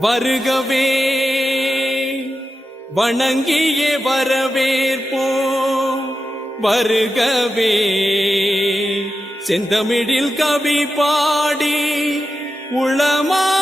வருகவே வணங்கிய வரவேற்போம் வருகவே செந்தமிழில் கவி பாடி உளமா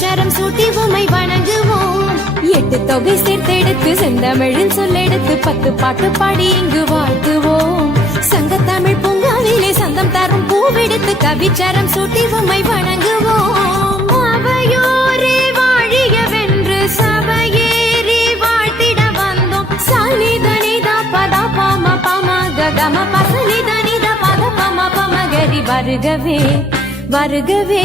பூவெடுத்து சூட்டி உமை வணங்குவோம். எட்டு தொகை சேர்த்தெடுத்து செந்தமிழில் சொல்லெடுத்து பத்து பாட்டு பாடி இங்கு வாழ்த்துவோம். சங்க தமிழ் பூங்காவிலே சந்தம் தரும் பூவெடுத்து கவிச்சரம் சூட்டி உமை வணங்குவோம். அவையோரே வாழியவென்று சபையேறி வாழ்த்திட வந்தோம். சனிதனித பதா பாம பம ககம பசனிதனித பத பம பம கரி வருகவே வருகவே.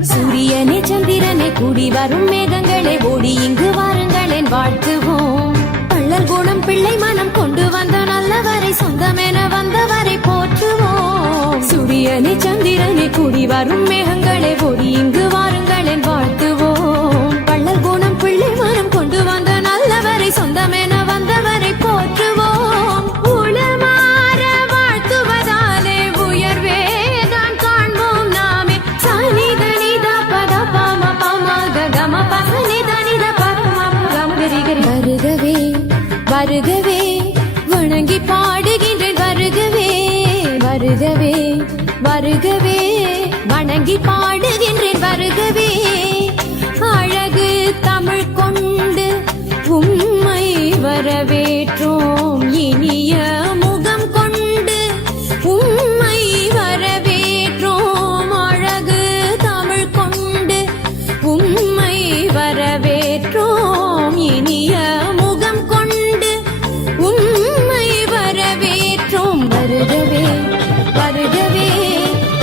சூரியனே சந்திரனே கூடி வரும் மேகங்களே ஓடி இங்கு வாருங்களேன் வாழ்த்துவோம். பள்ளல் குணம் பிள்ளை மனம் கொண்டு வந்த நல்லவரை சொந்தமென வந்தவரை போற்றுவோம். சூரியனே சந்திரனே கூடி வரும் மேகங்களே ஓடி இங்கு வாருங்களேன் வாழ்த்துவோம். தாங்கி பாடுகின்றேன் வருகவே. அழகு தமிழ் கொண்டு உம்மை வரவேற்றோம்.